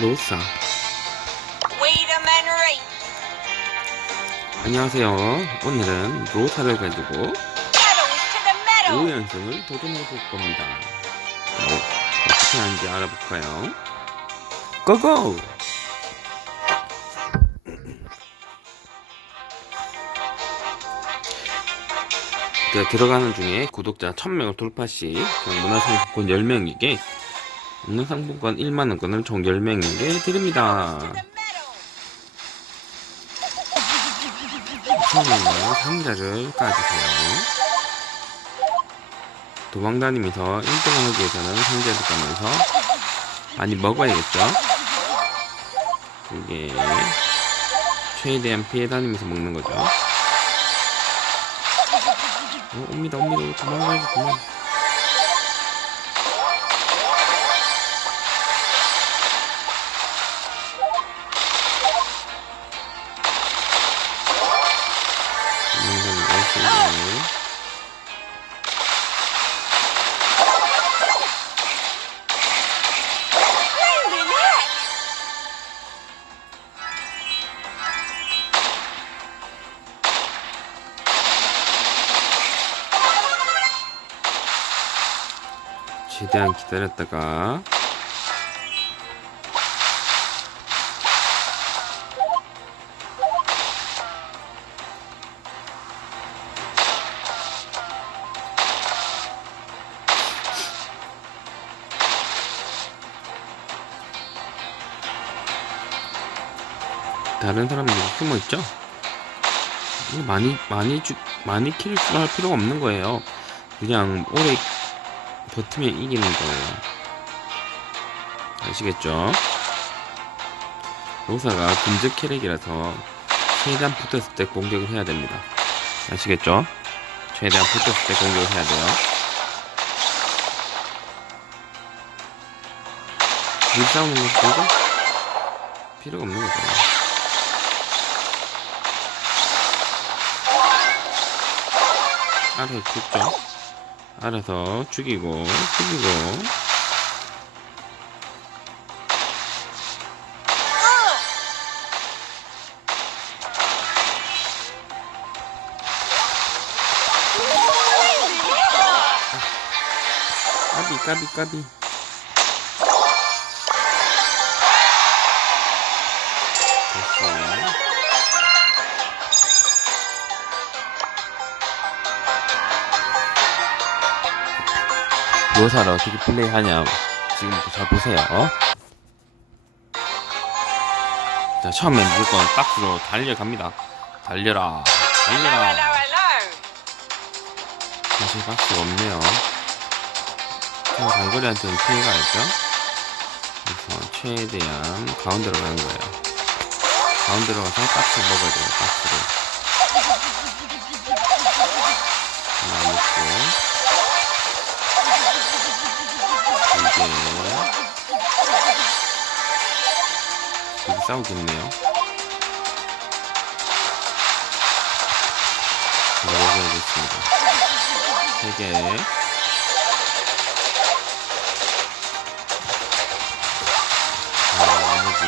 로사. 안녕하세요. 오늘은 로사를 가지고 Pedals to the metal. 5연승을 도전해 볼 겁니다. 자, 어, 어떻게 하는지 알아볼까요? 고고! 그 들어가는 중에 구독자 1000명을 돌파 시 문화상품권 10명에게 문화상품권 1만원권을 총 10명에게 드립니다. 처음에는 상자를 까주세요. 도망다니면서 1등을 하기 위해서는 상자를 까면서 많이 먹어야겠죠? 이게 최대한 피해 다니면서 먹는 거죠. 어, 옵니다, 옵니다. 도망가야지, 도망. 최대한 기다렸다가 다른 사람들이 숨어 있죠? 이거 많이 많이 주, 많이 킬을 할 필요가 없는 거예요. 그냥 오래 버티면 이기는 거예요. 아시겠죠? 로사가 금즉 캐릭이라서 최대한 붙었을 때 공격을 해야 됩니다. 아시겠죠? 최대한 붙었을 때 공격을 해야 돼요. 물 싸우는 거 보고 필요가 없는 거잖아요. 알아서 죽죠? 알아서 죽이고 죽이고. 까비 까비 까비 됐어요 로사를 어떻게 플레이하냐 지금부터 잘 보세요. 자 처음엔 무조건 박스로 달려갑니다. 달려라 달려라. 사실 박스가 없네요. 좀 장거리한테는 피해가 있죠? 그래서 최대한 가운데로 가는 거예요. 가운데로 가서 박스 먹어야 돼요 박스를. 하나 먹고 싸우겠네요 제가 먹어야겠습니다 세개 자, 나머지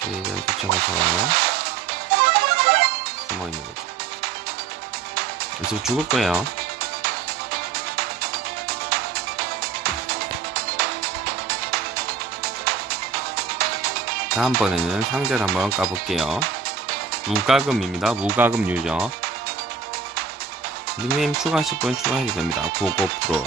최대한 도착해서 숨어 있는 거죠. 지금 죽을 거예요. 다음번에는 상자를 한번 까볼게요. 무가금입니다. 무가금 유저. 닉네임 추가하실 분 추가해도 됩니다. 고고 프로.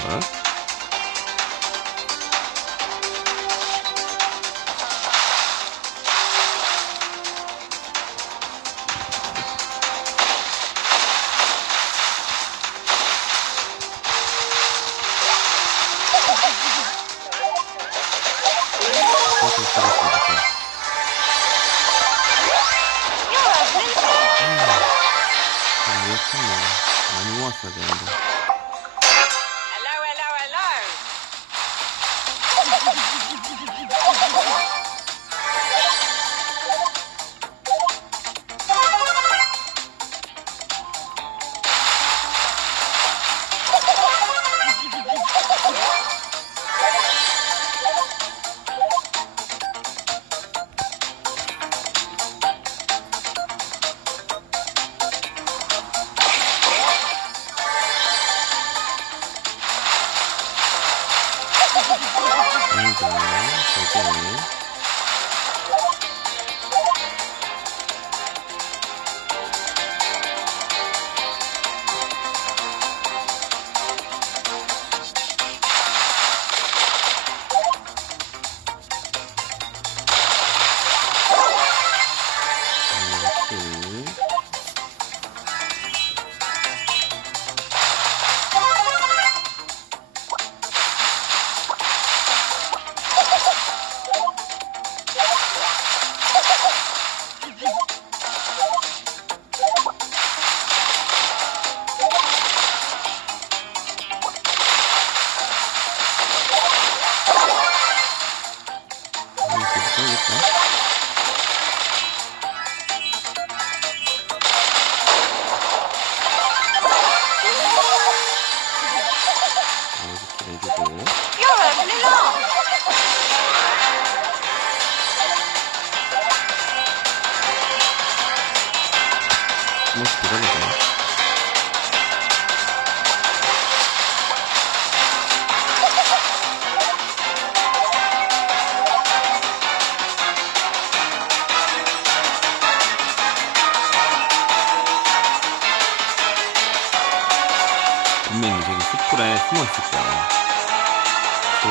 아, 이렇게 많이 모았어야 되는데. 이동, 여기.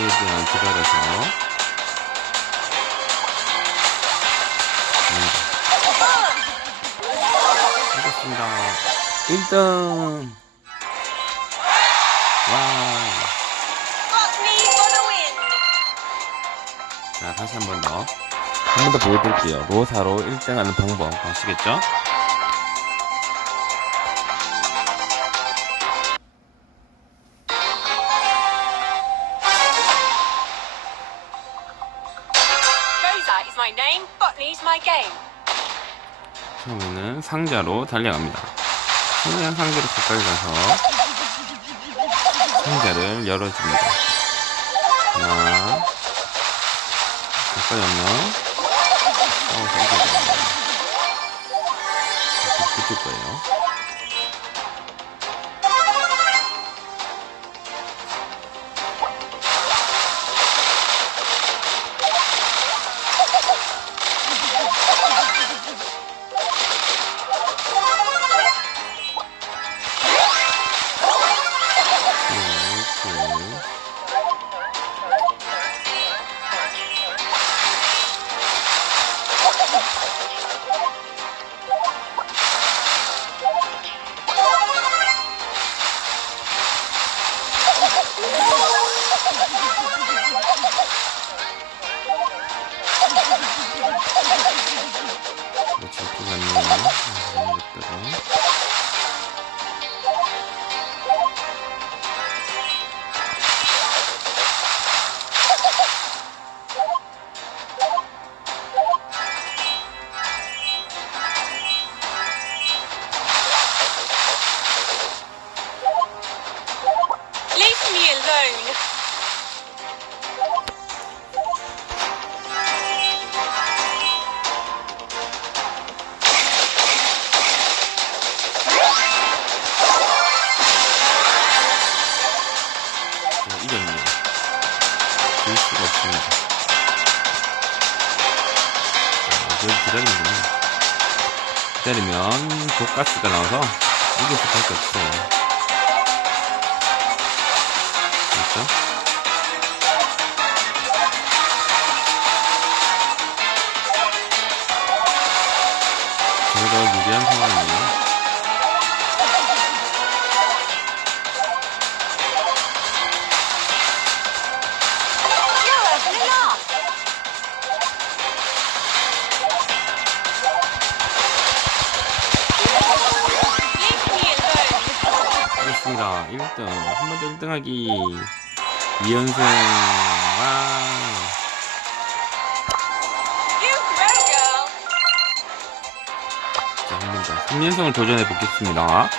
최대한 기다려서. 음. 하겠습니다. 1등! 와. Botany for the win. 자, 다시 한 번 더. 한 번 더 보여드릴게요. 로사로 1등 하는 방법 아시겠죠? 상자로 달려갑니다. 그냥 상자로 가까이 가서 상자를 열어줍니다. 하나, 가까이 오면 싸워서 이겨야 됩니다. 붙을 거예요. 네요. 이런 것들 질 수가 없습니다. 자, 그걸 기다리면. 기다리면 독가스가 나와서 이길 수밖에 없어요. 그렇죠? 저보다 유리한 상황이에요. 그렇습니다. 1등. 한 번 더 1등 하기. 2연승. 와. 자, 한 번 더. 3연승을 도전해 보겠습니다.